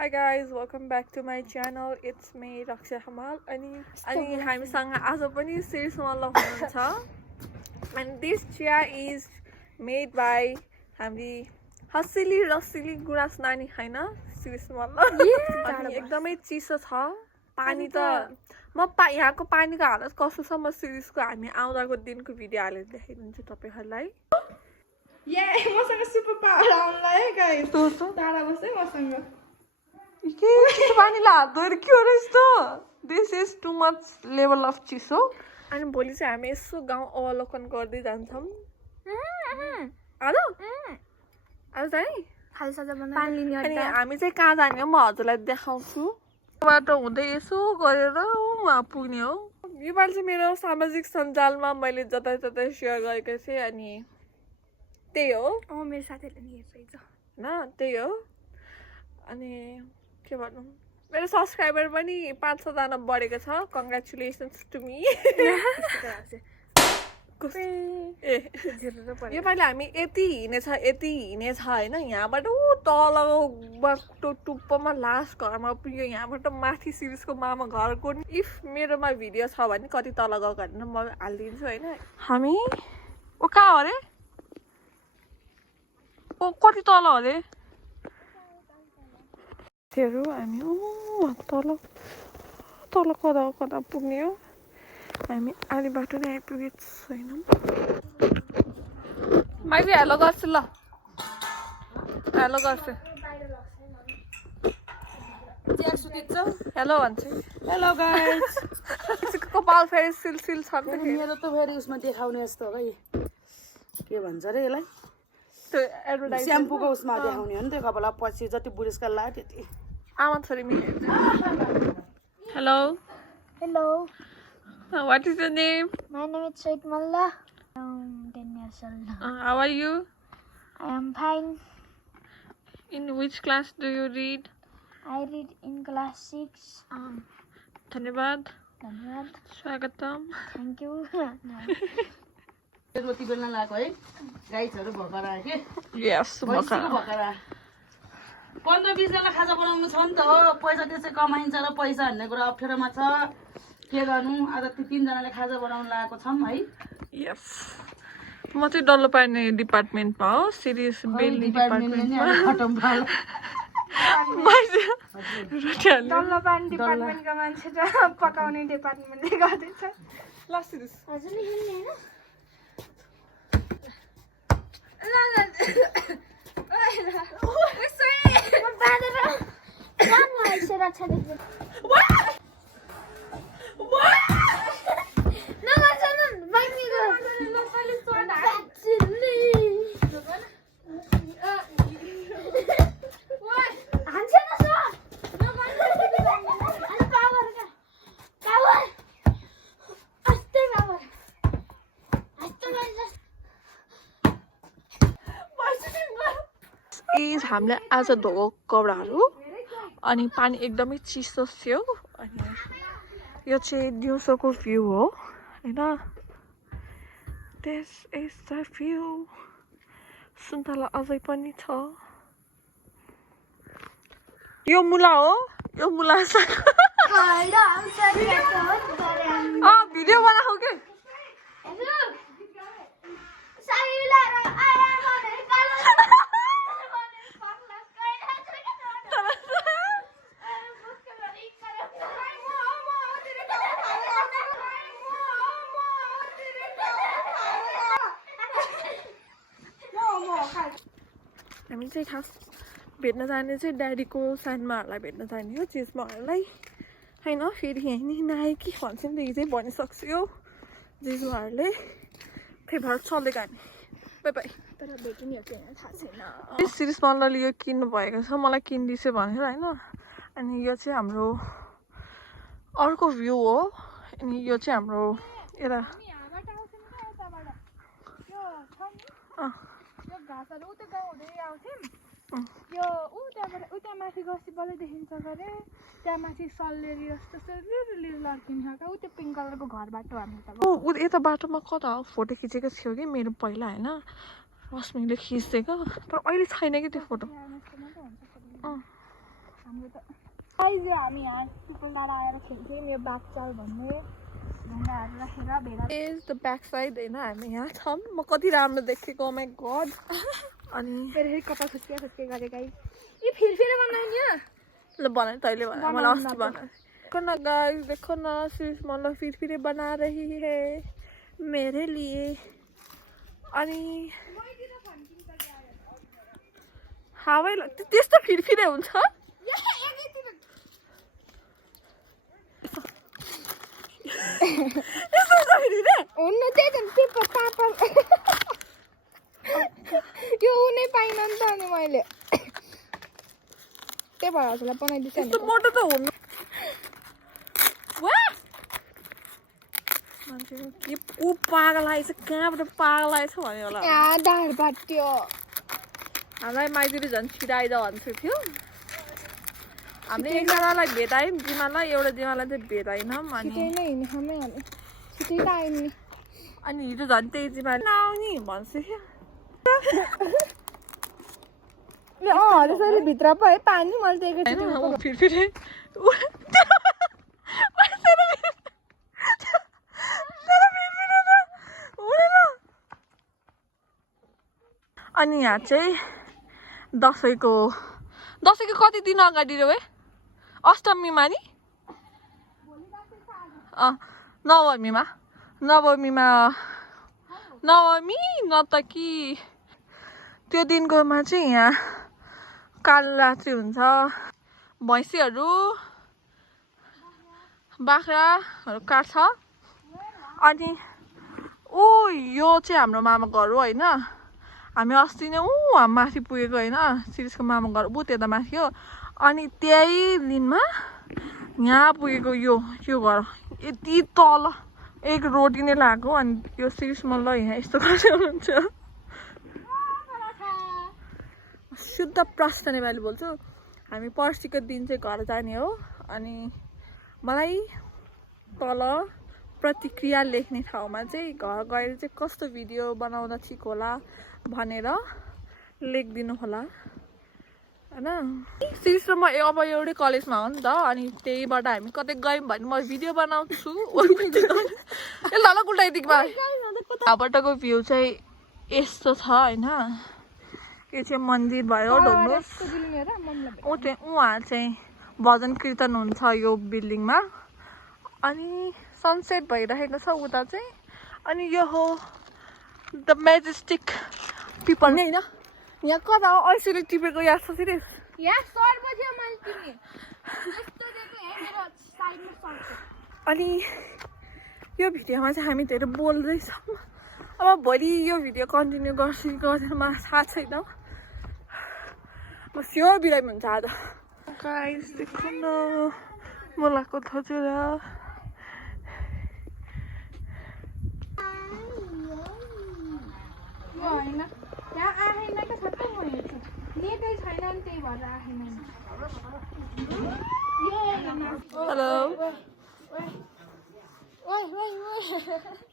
Hi guys, welcome back to my channel. It's me Raksha Hamal अनि हामीसँग आज पनि Sirish Malla हुनुहुन्छ. And this chia is made by हामी हसिली रसिली गुराँस नानी हैन Sirish Malla. अनि एकदमै चिसो छ. पानी त म यहाँको पानीको हालत कस्तो छ म सिरिसको हामी आउँदाको दिनको भिडियो हालेर देखाइदिन्छु तपाईहरुलाई. मसँग सुपर पावर आउनला है गाइस. तारा बस्दै मसँग. के चिसो पानीले हात धोएर के हो रहेछ त? This is too much level of चिसो. अनि भोलि चाहिँ हामी यसो गाउँ अवलोकन गर्दै जान्छौं. आज चाहिँ खाली सजा बनाएर पानी लिने अनि हामी चाहिँ कहाँ जाने हो म हजुरलाई देखाउँछु. बाटो हुँदै यसो गरेर वहाँ पुग्ने हो. यो पालि चाहिँ मेरो सामाजिक सञ्जालमा मैले जताततै शेयर गरेको थिएँ अनि त्यही हो. मेरो साथीले नि हेर्छ हैन त्यही हो. अनि के भन्नु मेरो सब्स्क्राइबर पनि 500 जना बढेको छ. Congratulations to me. यो पालि हामी यति हिँडेछ हैन यहाँबाट उ तल बाटो टुप्पोमा लास्ट घरमा पुग्यो. यहाँबाट माथि सिरिसको मामा घरको इफ मेरोमा भिडियो छ भने कति तल गएको भनेर म हालिदिन्छु हैन. हामी ओ कहाँ हो रे? ओ कति तल हो रे? तेरो हामी तल कता पुग्ने हो. हामी आधी बाटो नै आइपुगेको छैनौँ. माइली हेलो गर्छु ल. हेलो गर्छु. हेलो भन्छ. Hello guys. कपाल फेरि सिलसिल छ नि. मेरो त फेरि उसमा देखाउने जस्तो हो है. के भन्छ रे यसलाई? त्यो एडभर्टाइज स्याम्पूको उसमा देखाउने हो नि त्यो कपाल. पछि जति बुढेसकाल लाग्यो त्यति. आमा छोरी मिल्छ. Hello. Hello. What is your name? My name is Said Malla. I'm 10 years old. How are you? I am fine. In which class do you read? I read in class 6. धन्यवाद. Dhanyawad. स्वागतम. Thank you. रोटी बेल्न लाग्यो है. गाइसहरु भकरा के? Yes, Bhakra. 15-20 जना खाजा बनाउनु छ नि त हो. पैसा त्यसै कमाइन्छ र पैसा भन्ने कुरा अप्ठ्यारोमा छ. के गर्नु? आज ती 3 जनाले खाजा बनाउन लागेको छम है. Yes. म चाहिँ डल्लो पार्ने डिपार्टमेन्टमा हो. सिरियस बेल्ने डिपार्टमेन्टमा. खटम फाल. डल्लो पार्ने डिपार्टमेन्टको मान्छे र पकाउने डिपार्टमेन्टले गर्दैछ. ल सिरियस. हजुरले हेर्ने हैन? हामीले आज धोएको कपडाहरू अनि पानी एकदमै चिसो थियो. अनि यो चाहिँ दिउँसोको भ्यू हो हैन. This is the view. सुन्तला अझै पनि छ. यो मुला हो. यो मुला साग. भिडियो बनाऊ के? हामी चाहिँ खास भेट्न जाने चाहिँ ड्याडीको सानमाहरूलाई भेट्न जाने हो. जिजमाहरूलाई हैन. फेरि यहीँ नआए कि भन्छ नि त हिजै भनिसक्छु यो जिजमाहरूले. त्यही भएर चल्दै गयो नि. By by. तर भेटिने हो कि हैन थाहा छैन. सिरिस मल्लले यो किन्नु भएको छ. मलाई किनिदिछु भनेर हैन. अनि यो चाहिँ हाम्रो अर्को भ्यू हो. अनि यो चाहिँ हाम्रो यता घाँसहरू उता गाउँ हुँदै आउँथ्यौँ. यो उताबाट उता माथि गसी बल्ल देखिन्छ गरे. त्यहाँ माथि सल्लेरी जस्तो लिएर लड्किन्छ क्या. उ त्यो पिङ्क कलरको घर बाटो हामी त. यता बाटोमा कता फोटो खिचेको थियो कि मेरो पहिला हैन. रश्मिले खिच्दिएको तर अहिले छैन कि त्यो फोटो. हाम्रो त गाइज हामी यहाँ सुपर डाँडा आएर खेल्थ्यौँ यो बाघचाल भन्ने ढुङ्गाहरू राखेर भेडा इज द ब्याक साइड होइन हामी यहाँ छौँ म कति राम्रो देखेको माई गड अनि फेरि कपाल खुच्के गरे गाइज यो फेरि बनायो नि ल बनाए तैँले बना मलाई अस्ति बना देखो ना गाइस देखो ना सिर्फ मतलब फिर बना रही है मेरे लिए अनि हावै त्यस्तो फिरफिरे हुन्छ हुन्न त्यही त यो उनै पाइनँ नि त अनि मैले त्यही भएर हजुरलाई बनाइदिन्छ त्यस्तो मोटो त हुनु मान्छे के को पागल आएछ कहाँबाट पागल आएछ भन्यो होला ढाड बाट्यो हामीलाई माइतीले झन् छिराइद भन्थ्यो थियो हामीले एकजनालाई भेटायौँ जिमालाई एउटा जिमालाई चाहिँ भेटाएनौँ छिटै नै हिँड्ने खामै हामी छिटै त आयौँ नि अनि हिजो झन् त्यही जिमा नआउने भन्छु क्या त्यसैले भित्र पो है पानी मैले दिएको फिरफिरे अनि यहाँ चाहिँ दसैँको कति दिन अगाडि रह्यो है अष्टमीमा नि नवमी न त कि त्यो दिनकोमा चाहिँ यहाँ कालरात्रि हुन्छ भैँसीहरू बाख्राहरू काट्छ अनि यो चाहिँ हाम्रो मामा घर हो होइन हामी अस्ति नै माथि पुगेको होइन शिरीषको मामा घर त्यता माथि हो अनि त्यही दिनमा यहाँ पुगेको यो घर यति तल एक रोटी नै लगाएको अनि यो शिरीष मल्ल यहाँ यस्तो गर्दै हुनुहुन्छ शुद्ध प्रष्ट नेपाली बोल्छु हामी पर्सिको दिन चाहिँ घर जाने हो अनि मलाई तल प्रतिक्रिया लेख्ने ठाउँमा चाहिँ घर गएर चाहिँ कस्तो भिडियो बनाउँदा ठिक होला भनेर लेखिदिनु होला होइन शिरीष र म अब एउटै कलेजमा हो नि त अनि त्यहीबाट हामी कतै गयौँ भने म भिडियो बनाउँछु ल गुल्टाइदिएको यहाँबाटको भ्यू चाहिँ यस्तो छ होइन यो चाहिँ मन्दिर भयो ढोग्नुहोस् उहाँ चाहिँ भजन कीर्तन हुन्छ यो बिल्डिङमा अनि सनसेट भइरहेको छ उता चाहिँ अनि यो हो द मेजेस्टिक पिपल नै होइन यहाँ कता हो ऐसुले टिपेको याद छ फेरि अनि यो भिडियोमा चाहिँ हामी धेरै बोल्दैछौँ अब भोलि यो भिडियो कन्टिन्यू गर्छु कि गर्दैन मलाई थाहा छैन म स्योर बिरामी हुन्छ आज गाइस देखो न मोलाको थचेरा होइन त्यहाँ आएन क्या सबै म हेर्छु नेटै छैन नि त्यही भएर आएन हेलो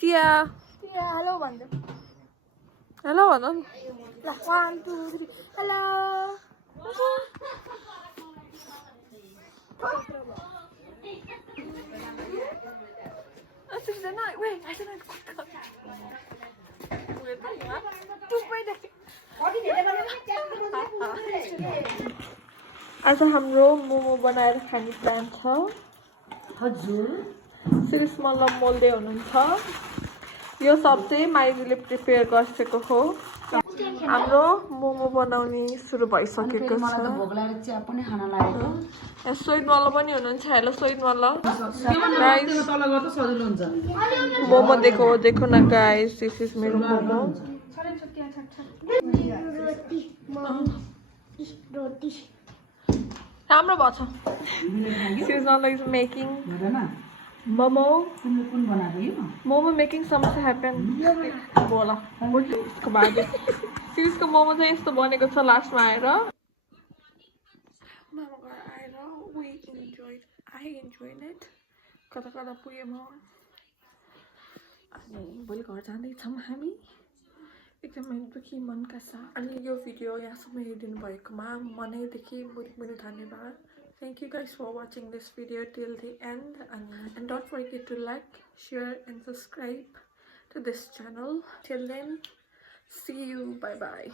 टिया हेलो भन्छु हेलो भन न ल 1 2 3 हेलो आज हाम्रो मोमो बनाएर खाने प्लान छ हजुर शिरीष मल्ल मोल्दै हुनुहुन्छ यो सब चाहिँ माइजूले प्रिपेयर गरिसकेको हो हाम्रो मोमो बनाउने सुरु भइसकेको छ भोक लागेर चिया पनि खान लागेको सोहिद मल्ल पनि हुनुहुन्छ हेलो सोहिद मल्ल तल गर्दा सजिलो हुन्छ मोमो देखो न गाइस दिस इज मेरो मोमो राम्रो भएछ Shirish Malla is making momo momo making samosa happen बोला उसको बाद शिरीषको मोमो चाहिँ यस्तो बनेको छ लास्टमा आएर मामा घर आएर आई इन्जोइड इट कता कता पुगेँ म अनि भोलि घर जाँदैछौँ हामी एकदमै दुःखी मनका साथ अनि यो भिडियो यहाँसम्म हेरिदिनु भएकोमा मनैदेखि बहुत धन्यवाद Thank you guys for watching this video till the end, and don't forget to like, share and subscribe to this channel. Till then, see you. Bye bye.